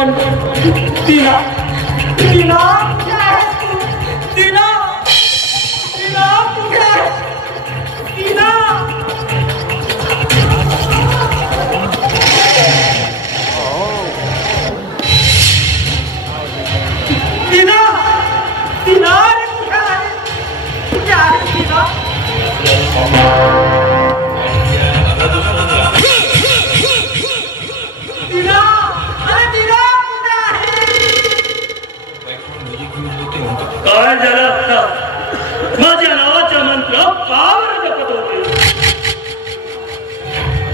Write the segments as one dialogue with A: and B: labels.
A: Dinan. Dinan. Dinan. Dinan.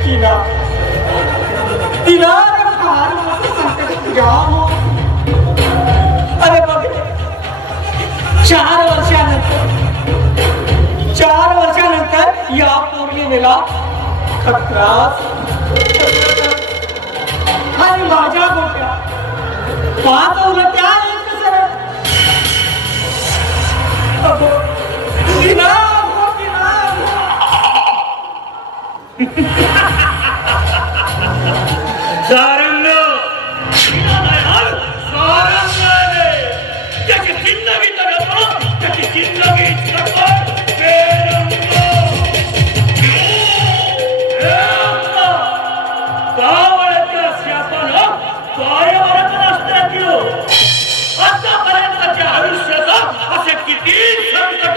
A: कीला दिलार हार संकट अरे चार वर्षानंतर चार वर्षानंतर या पौर्णिमेला खत्रास आणि माझ्या उलट्या एक
B: सारंग! सारंग! त्याची जिंदगी तर त्याची जिंदगी कावळ्याच्या शापानं कायमच किती संकट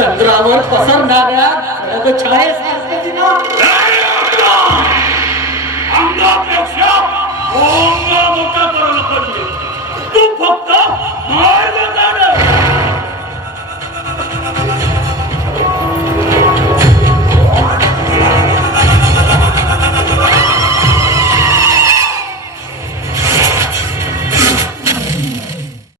A: चंद्रावर पसरणाऱ्या छायेस असते तिनं अंगापेक्षा